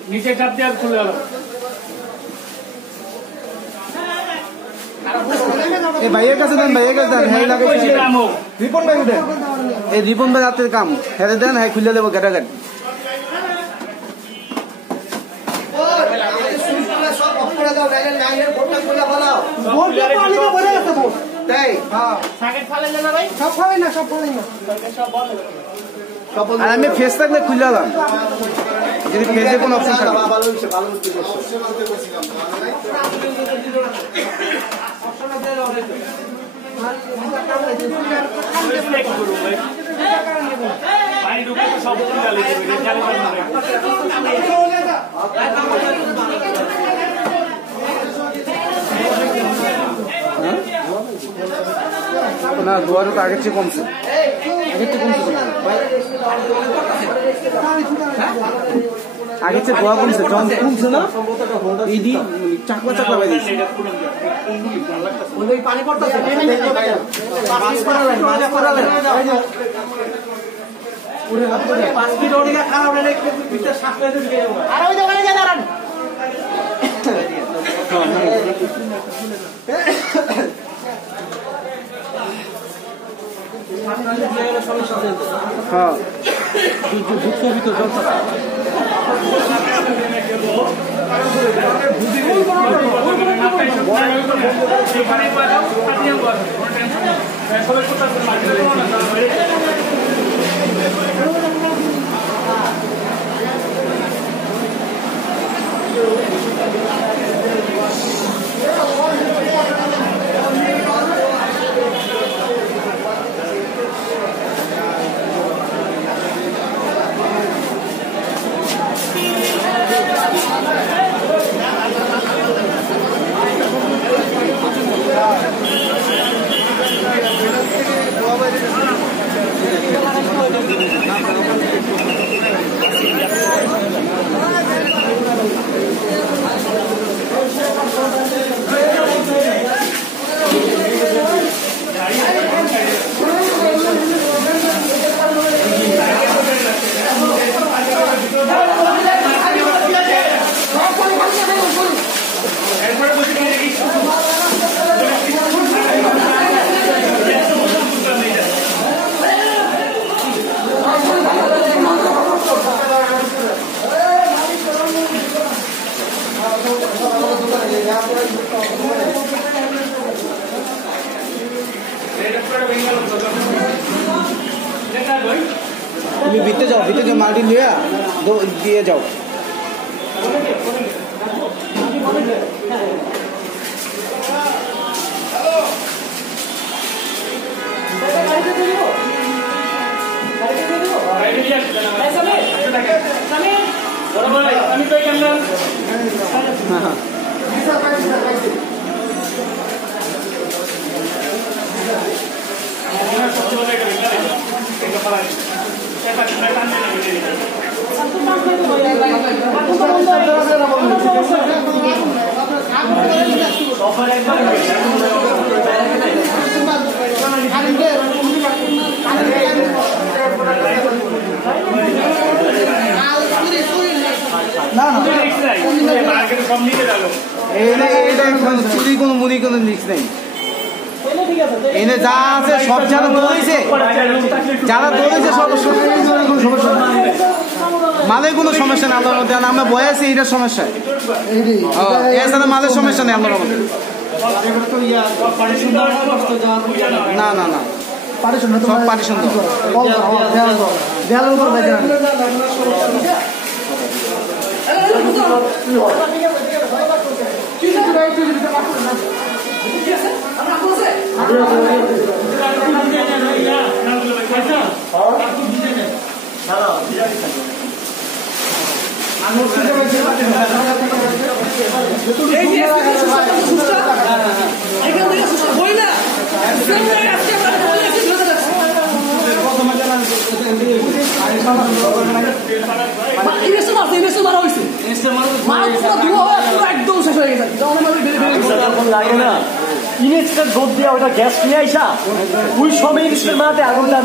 নিচে চাপ দিয়ে খুলে গেল ভাইয়ের কাছে দেন ভাইয়ের কাছে দেন হ্যাঁ লাগে রিপন ভাই উঠে এই রিপন ভাই রাতের কাম হ্যাঁ দেন হ্যাঁ খুলে দেবো গাটা গাট সব অফ করে দাও নাইলে নাইলের ভোটটা খুলে ফেলাও ভোটটা পানি তো ভরে আছে তো তাই হ্যাঁ সাকেট ফালাইলে না ভাই সব ফালাই না সব ফালাই না আর আমি ফেস থাকলে খুলে দিলাম যদি ফেসে কোনো অপশন থাকে ভালো হচ্ছে ভালো হচ্ছে পানি ঢুকে তো সব খুলে গেল না দুয়ারও তো আগের চেয়ে কমছে আগের চেয়ে ধোয়া কমছে যখন কমছে না এই দি চাকলা চাকলা বাজে পানি পড়তেছে হ্যাঁ ভিতরে যাও মাল্টি লিয়া দিয়ে যাও। চুরি কোনো মুড়ি কোনো লিস্ট নেই, এনে যা আছে সব যারা দৌড়েছে সব মালের কোনো সমস্যা নেই আল্লাহর মধ্যে। আমরা বয়ে আছি এইটার সমস্যা, এছাড়া মালের সমস্যা নেই আল্লাহর মধ্যে। না না না সব পার্টিশন ইনস্ট্যান্ট দুধ দিয়ে ওটা গ্যাস নিয়ে আইসা ওই সময় ইনস্ট্যান্ট মারাতে আগুনটা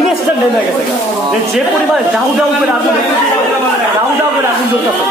ইনস্ট্যান্ট নেমে গেছে। যে পরিমাণে ডাউ ডাউ করে আগুন জ্বলতেছে।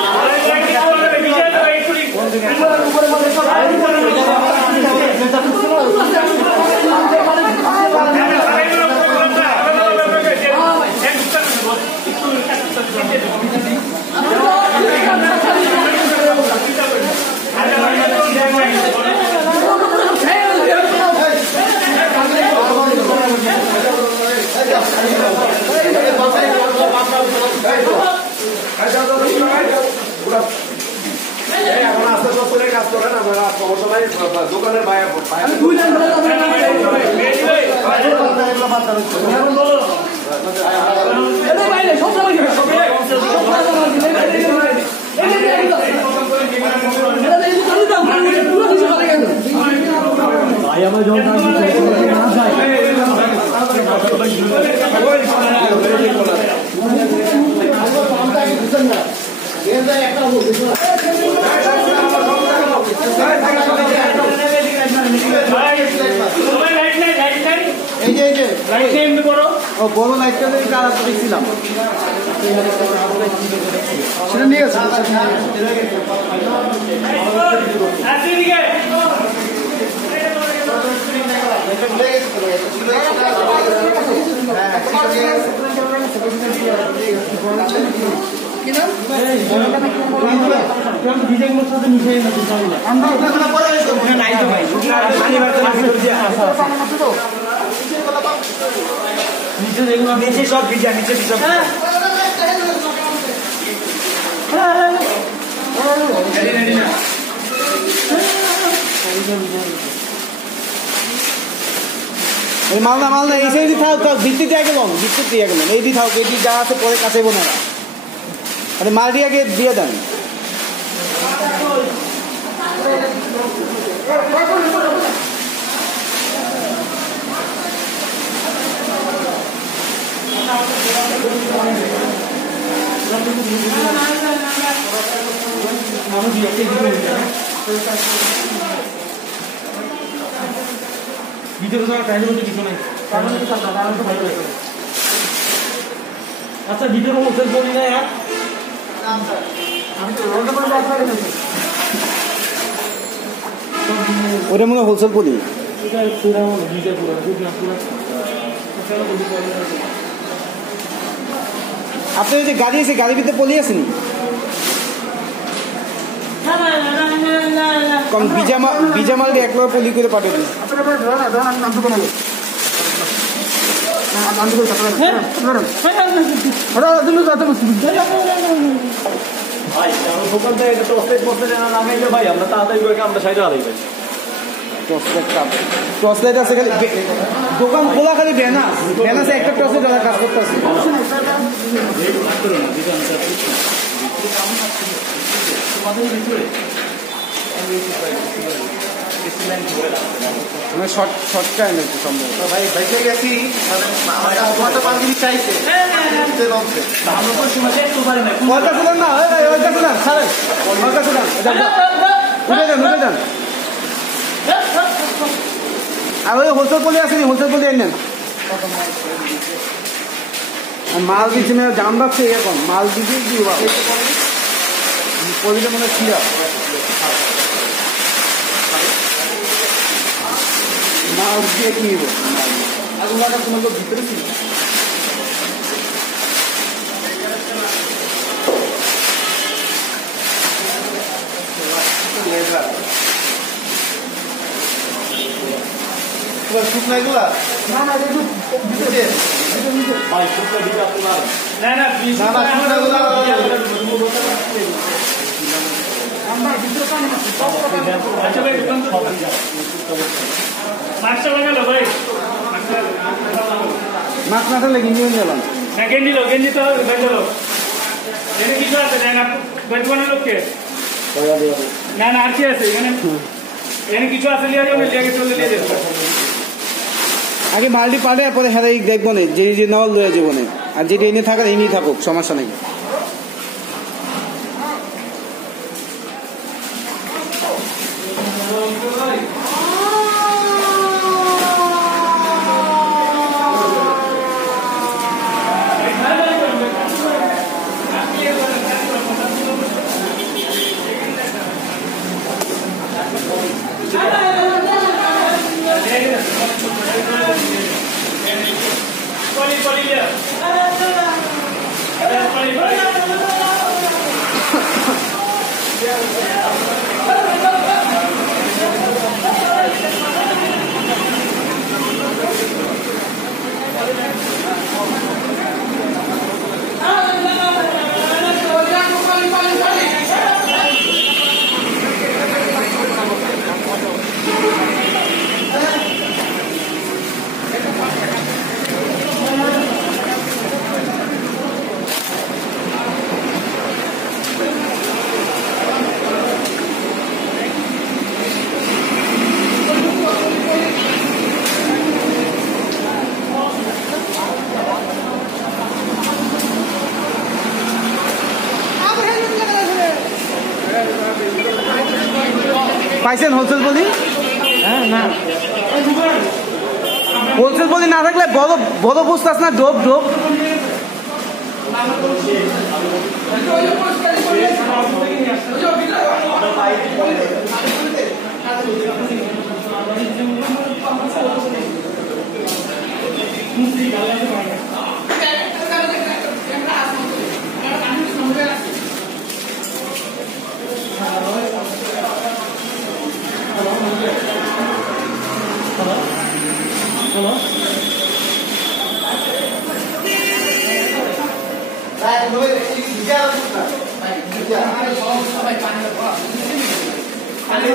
দোকানের বাইরে বড় লাইটটা দেখছিলাম সেটা নিয়ে গেছে। নিচে সব ভিজা নিচে সব মালদা মালদা এই সাইডে থাক ভিত্তি দিয়ে গেলাম এই দিয়ে থাক এই যা আছে পরে কাছে বোনেরা আরে মালটি আগে দিয়ে দেন। ভিতরে যাওয়ার টাইম হচ্ছে কিছু নাই। আচ্ছা ভিতরে হোটেল করি না ওটা মনে হোলসেল করি আপনার যে গাড়ি আছে গাড়ির ভিতরে পলি আসেনি কারণ বিজামাল দিয়ে এক পলি করে পাঠাবি। ভাই দোকান থেকে টসলেট মসলেট না লাগাইলে ভাই আমরা তাড়াতাড়ি করে আমরা সাইডে আলাই ভাই টসলাইট আছে খালি দোকান খোলা খালি ব্যানাস একটা টসলাইট ওরা কাজ করতেছে মানে শর্ট টাইম একটু সম্ভবত ভাই বেঁচে গেছি আমার পাঁচ দিন চাইছে ওইটা শুনেন না ওইটা শুনেন ছাড়েন ওইটা শুনেন উঠে যান আর ওই হোলসেল পলি আসেনি হোলসেল পলি আনেন মাল দিচ্ছি না জাম রাখছে এখন মাল দিচ্ছি কি পলিটা মনে হয় ছিয়া মাল দিয়ে কি নিব আগুন লাগা তোমার লোক ভিতরে ছিল শুকনা এগুলা না ভাই শুকনো দিকে আপনার না শুকনা এগুলা আচ্ছা ভাই মাছটা লাগালো ভাই মাছ না থাকলে গিয়ে নিলাম না গেঞ্জি তো বেচলো এখানে কিছু আছে না বেচবানোর লোককে না আর কি আছে এখানে কিছু আছে লিয়ে যাবে লিয়ে চলে নিয়ে যাবে আগে মালটি পাল্টে পরে হেরে দেখবো না যে নেওয়ার লয়ে যাবো না আর যেটি এনে থাকার এনেই থাকুক সমস্যা নেই পাইছেন হোলসেল বলি হ্যাঁ না হোলসেল বলি না থাকলে বড় বড় বুঝতেছ না ডোপ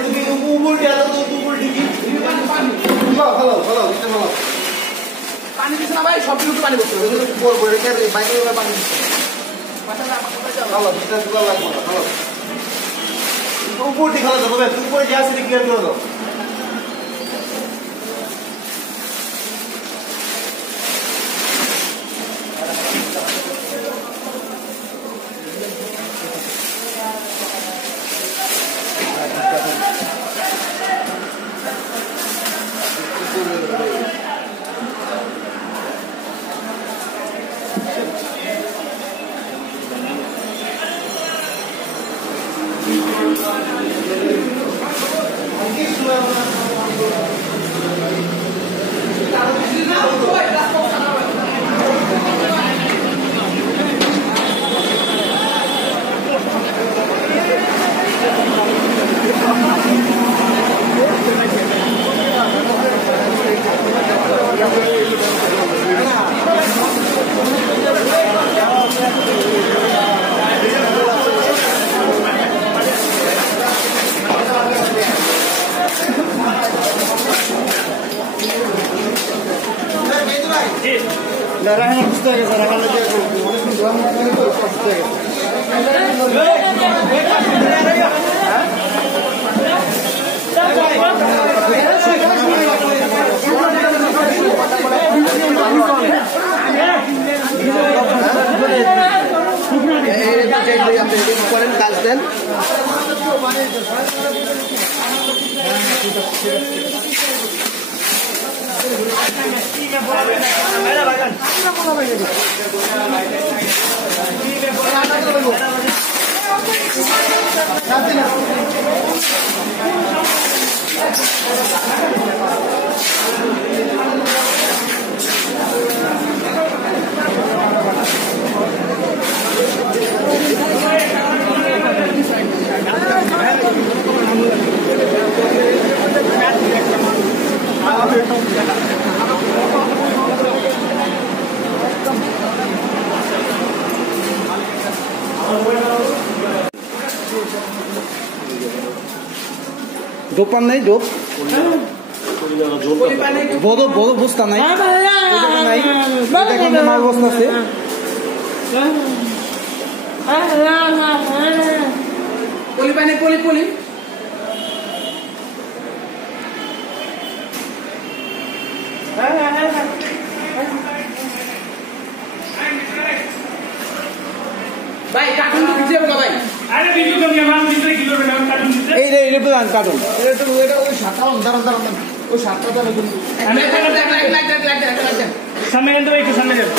তুমি উল্টে আলো তো উল্টে কি ভালো পানি দিচ্ছে না ভাই সব কিছু পানি করতে হবে বলবো রেখে বাইরে পানি দিচ্ছে ভালো দুটো লাগবে না ভালো উপরটি খাওয়া যাবে উপরে যে আছে ক্লিয়ার করে দাও করেন কাজ দেন দোপান নাই দোপ বড় বড় বস্তা নাই নাই মাল বস্তা আছে পলি পানি পলি পলি ভাই কার্টুন তো ভিজে বলা ভাই আরে ভিডিও কম নিয়ে মাল দিতে কিলো না কার্টুন দিতে এই রে এটা প্লান কার্টুন এটা ওই সাতটা দাঁড়ান ওই সাতটা তো আমি সামনে গেল একটু সামনে যাও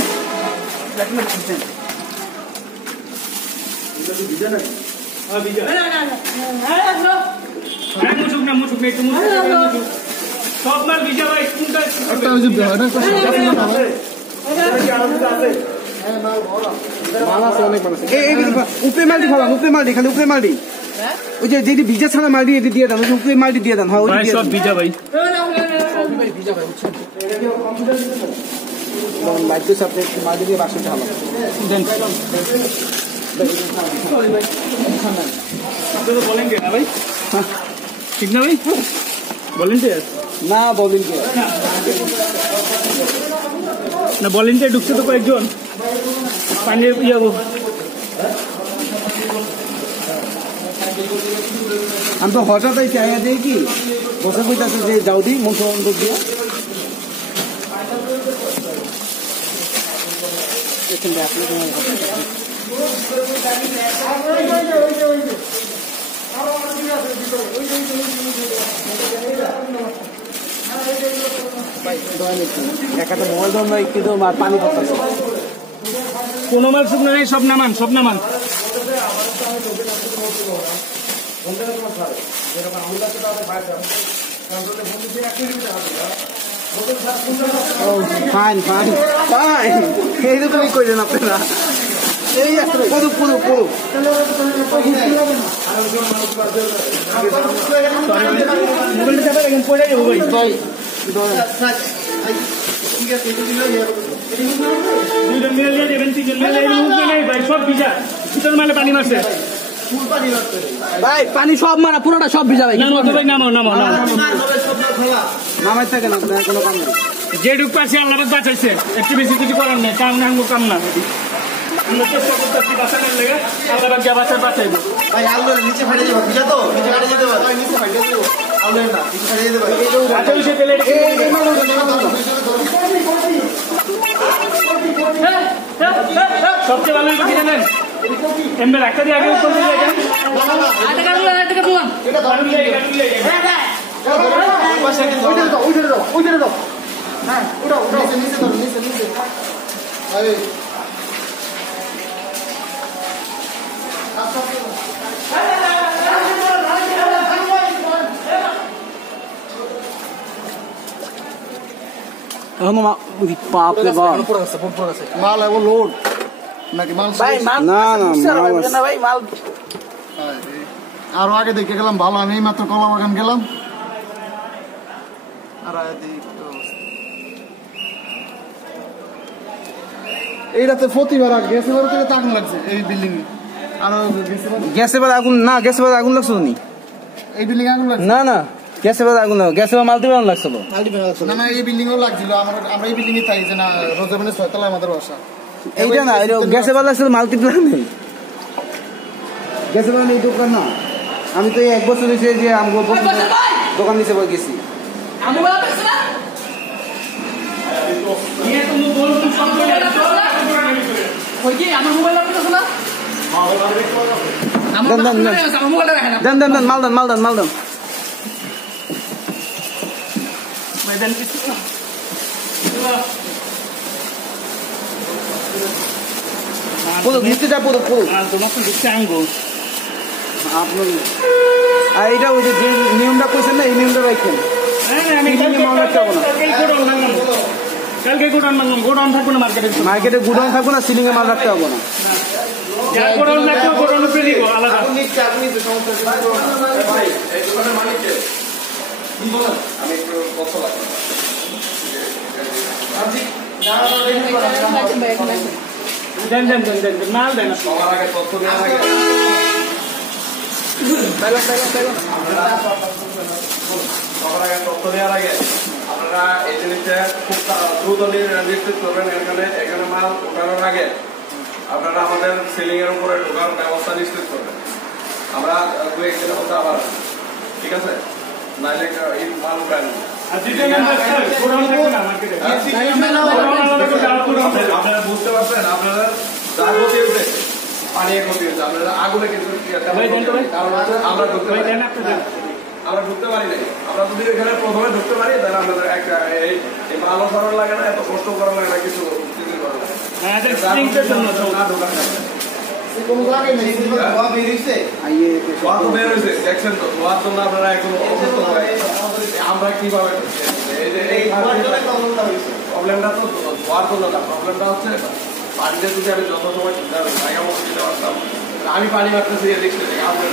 মুছুক না একটু মুছুক সব মাল ভিজা ভাই কোনটা উপরে মালটি খাওয়ান উপরে মালটি খালি উপরে মালটি ওই যে যেটি ভিজা ছাড়া মালটি এটি দিয়ে দেন উপরে মালটি দিয়ে দেন হ্যাঁ ওই সব ভিজা ভাই বাইকে সাথে মালটি দিয়ে বাসন চালাম আপনারা বলেন কি না ভাই ঠিক না ভাই বলেন যে না বলেন কি না বলেন যে ঢুকছে তো কয়েকজন পানি ইয়াবো আমি তো হঠাৎ চাইয়া দিই কি বসে কইতাছে যে যাও দি মন দিয়ে একটা মোবাইল ধরুন একটু পানি পড়তেছে কোনো মাল শুকনো নেই সব নামান ফাইন ফাইন ফাইন এই তো তুমি কইলেন আপনারা এই পুরো পুরো পুরো মোবাইলটা চাপা রাখেন পড়ে যাবো ভাই দুইজন মিলে নিয়ে যাবেন তিনজন মিলে নেই ভাই সব ভিজা ভিতর মালে পানি মারছে ভাই পানি সব মারা পুরোটা সব ভিজা ভাই ভাই নামাও নামাই থাকে না কোনো কাম নেই যে ঢুক পারছে আল্লাহ বাঁচাইছে একটু বেশি কিছু করার নেই কাম না কাম না আমরা চেষ্টা করতেছি বাঁচানোর লেগে আল্লাহ যা বাঁচাইবো ভাই আলু নিচে ফাটে যাবে বুঝা তো নিচে ফাটে যেতে পারে নিচে ফাটে যেতে আলু না নিচে ফাটে যেতে পারে আচ্ছা সে পেলে সবচেয়ে ভালো কি জানেন এমবেল একটা দিয়ে আগে উপর দিয়ে যান এটা ধরুন ওইটা দাও হ্যাঁ ওটা নিচে ধরো নিচে আরে মাল এগো লোড নাকি মাল না ভাই মাল আরো আগে দেখে গেলাম ভালো আমি এই মাত্র কলা বাগান গেলাম আর এইটাতে প্রতিবার গ্যাসে বাড়ি থেকে আগুন লাগছে এই বিল্ডিং আর গ্যাসে বাদ আগুন লাগছে নি এই বিল্ডিং আগুন লাগছে না গ্যাসে বাদ আগুন গ্যাসে মালতে বান লাগছিল না এই বিল্ডিং ও লাগছিল আমরা এই বিল্ডিং এ থাকি যে না রোজাবানের 6 তলায় আমাদের বাসা এইটা না গ্যাসে বেলা ছিল মাল্টিপ্লার নেই গ্যাসে বেলা নেই দোকান না আমি তো এই 1 বছর হয়েছে যে আমি দোকান নিচে বই গেছি দেন মাল দেন পুরো নিচেটা পুরো আপনি আর এটা ওই যে নিয়মটা কইছেন না এই নিয়মটা রাখেন কালকে গোডাউন থাকবো না মার্কেটে গুডাউন থাকবো না সিলিং এ মাল রাখতে হবে না গোডাউন লাগবে গোডাউন উপরে দিব আলাদা আমি একটু কথা বলবো দেন মাল দেন সবার আগে তথ্য দেওয়ার আগে সবার আগে তথ্য দেওয়ার আগে আপনারা এই জিনিসটা খুব দ্রুত নিশ্চিত করবেন এখানে মাল ওঠানোর আগে আপনারা আমাদের সিলিং এর উপরে ঢোকার ব্যবস্থা নিশ্চিত করবেন আমরা 2-1 দিনের মধ্যে আবার ঠিক আছে নাইলে এই মাল উঠায় নেব আপনারা বুঝতে পারছেন আপনারা যার ক্ষতি হয়েছে পানি ক্ষতি হয়েছে আপনারা আগুনে কিন্তু আমরা ঢুকতে পারি নাই আমরা যদি এখানে প্রথমে ঢুকতে পারি তাহলে আমাদের একটা এই ভালো করার লাগে না এত কষ্ট করার লাগে না কিছু করার লাগে না ঢোকার কোনো জায়গায় নেই ধোয়া বের হয়েছে ধোয়া তো বের হয়েছে দেখছেন তো ধোয়ার জন্য আপনারা এখন অসুস্থ হয় আমরা কিভাবে এই প্রবলেমটা তো ধোয়ার জন্য না প্রবলেমটা হচ্ছে পানিতে যদি আমি যত সময় জায়গা মতো দিতে পারতাম আমি পানি মারতেছি দেখতে আমাদের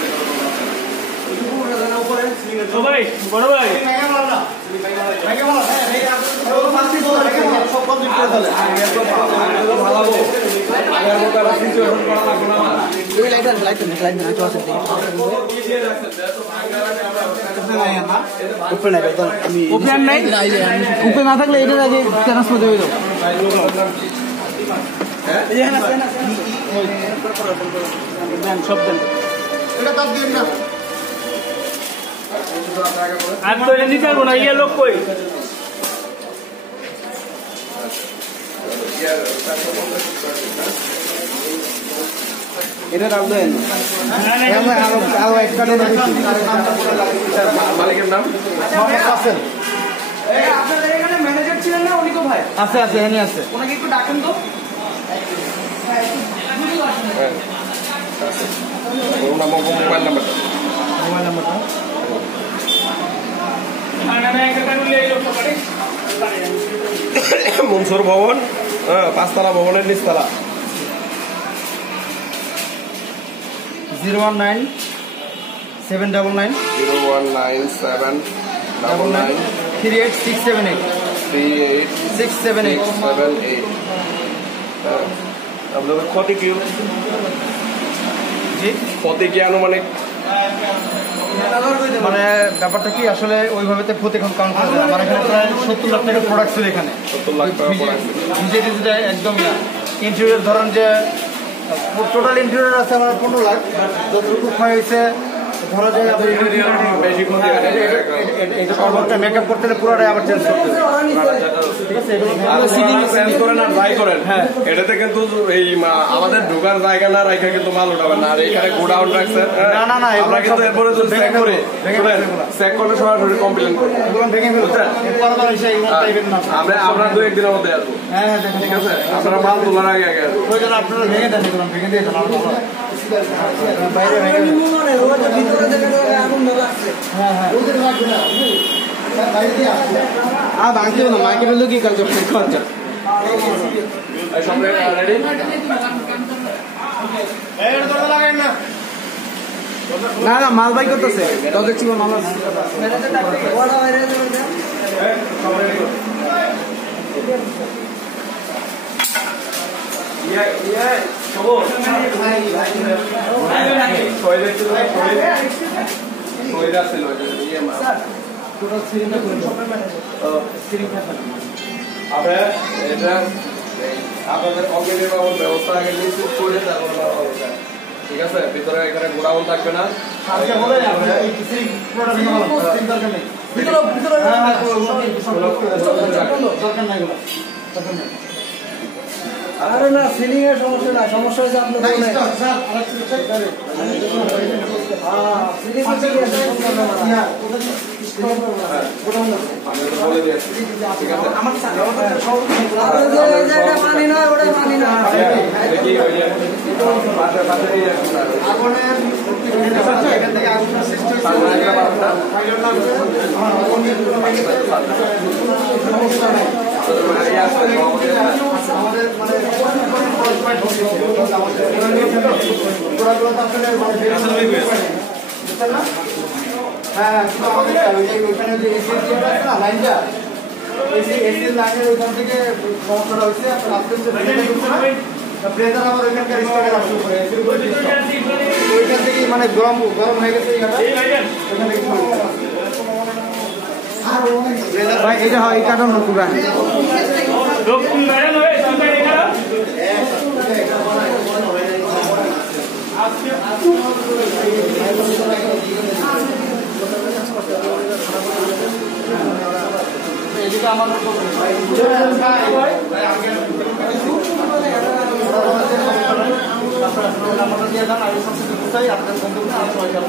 বড় ভাই উপরে না থাকলে এটা আগে ট্রান্সফার হয়ে যাবে সব দেন এটা তাপ দিন না আর তো এটা নিতে পারবো না ইয়ে লোক কই এটা রাখ দেন আরো একটা মালিকের নাম আছেন আপনাদের এখানে ম্যানেজার ছিলেন না উনি তো ভাই আছে এখানে আছে ওনাকে একটু ডাকেন তো মোবাইল নাম্বারটা মনসুর ভবন 5 তলা ভবনের নিচতলা 019-799 019-799 38678 3878 আপনাদের ক্ষতি কি জি ক্ষতি কি আনুমানিক মানে ব্যাপারটা কি আসলে ওইভাবে তো ক্ষতি এখন কাউন্ট করা যায় আমার এখানে প্রায় 70 লাখ টাকার প্রোডাক্ট ছিল এখানে 70 লাখ টাকা পড়ে ভিজিটিভিটা একদম না ইন্টেরিয়র ধরেন যে টোটাল ইন্টেরিয়র আছে আমার 15 লাখ যতটুকু ক্ষয় হয়েছে ধরা যায় বেশি ক্ষতি এটা সর্বটা মেকআপ করতে হলে পুরোটাই আবার চেঞ্জ করতে হবে ঠিক আছে এগুলো চেঞ্জ করেন আর ট্রাই করেন হ্যাঁ এটাতে কিন্তু এই আমাদের ঢোকার জায়গা না রাখা কিন্তু মাল উঠাবেন না আর এখানে গোডাউন রাখছেন না আমরা কিন্তু এরপরে চেক করে চেক করলে সরাসরি কমপ্লেন করব এগুলো ভেঙে ফেলতে পরবার এসে এগুলো টাইপের না আমরা 2-1 দিনের মধ্যে আসবো হ্যাঁ ঠিক আছে আপনারা মাল তোলার আগে আসবো প্রয়োজন আপনারা ভেঙে দেন এগুলো ভেঙে দিয়ে দেন ভালো হয় বাইরে ভেঙে ভাঙতেও না মার্কেটের লোকই কাজ খরচা না না মাল বাই করতেছে তাদের ছিল মাল আপনাদের অগ্নির বাবদ ব্যবস্থা আগে নিশ্চিত করে তারপর হবে। ঠিক আছে, ভিতরে এখানে গোডাউন থাকবে না। আজকে বলে এই কিছু প্রোডাক্ট হলো দরকার নেই ভিতরে ভিতরে দরকার নাই গুলো দরকার নেই। আরে না সিলিং এর সমস্যা না, সমস্যা হচ্ছে আপনার স্যার আরেকটু চেক করে সিলিং হচ্ছে কি আছে আমি তো বলে দিয়েছি। ঠিক আছে, আমার পানি না ওটা পানি না দেখি ওই যে পাশে পাশে এই একটা আগুনের এখান থেকে আগুনের সৃষ্টি হচ্ছে সমস্যা নাই। আমাদের মানে হ্যাঁ, কিন্তু আমাদের ওইখানে যে এসি আছে না লাইনটা, এসি লাইনের ওইখান থেকে সমস্যাটা হচ্ছে। আপনার আস্তে আস্তে ব্লেজার আমার ওইখানকার স্টকে রাখতে পারে, ওইখান থেকে মানে গরম গরম হয়ে গেছে ওইখান থেকে ভাই এটা হয় এটা কারণ পুরা এদিকে আমার নাম্বারটা দিয়ে দেন, আমি সবকিছু বুঝাই আপনার বন্ধু সবাইকে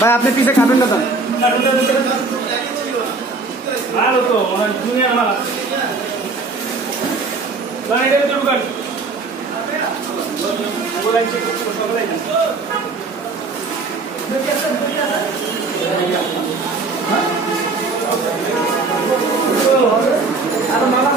ভাই আপনি পিছে খাবেন না ভালো তো মানে দুনিয়ার ভালো লাইনের দোকান ওলাই চেক করতে সকালে না আর মালা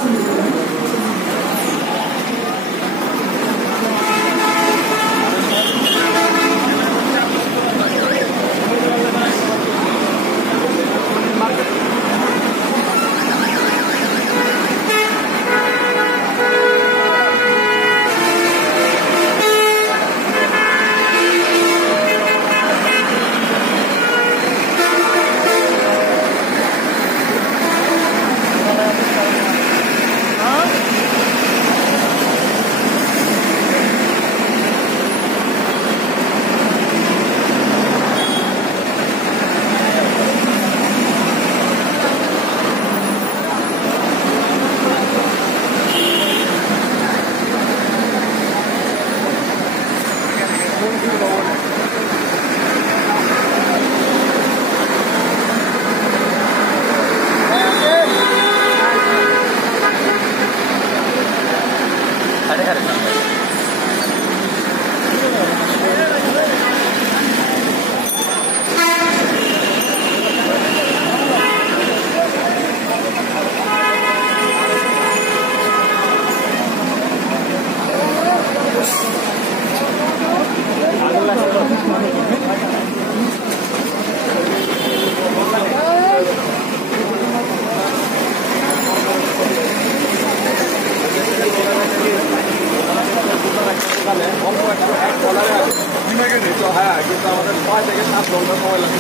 হ্যাঁ, কিন্তু আমাদের 6 থেকে 7 ঘন্টা সময় লাগে।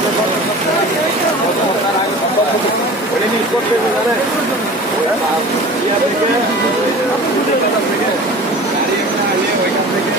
ওটা নিয়ে করতে হবে ইয়া থেকে গাড়ি একটা নিয়ে ওইখান থেকে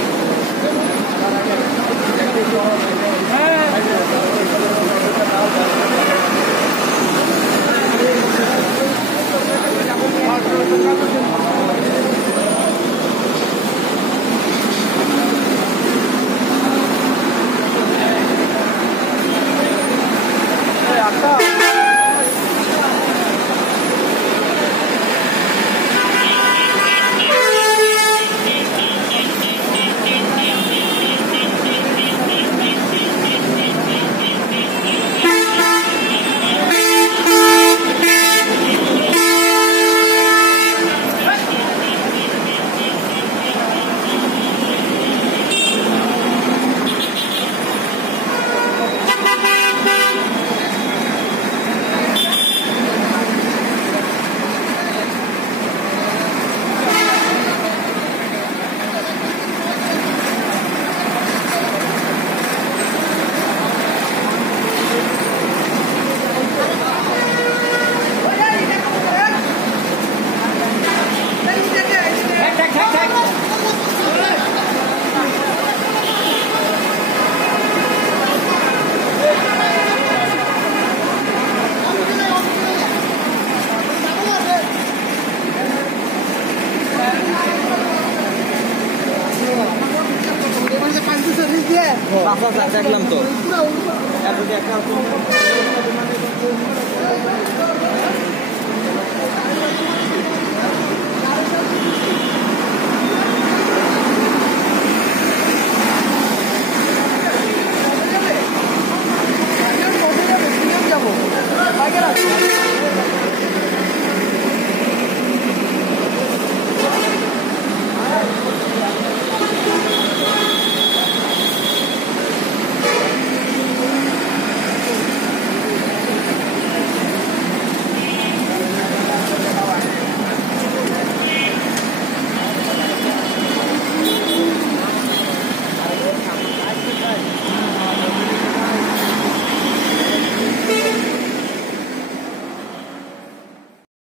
দেখলাম তো।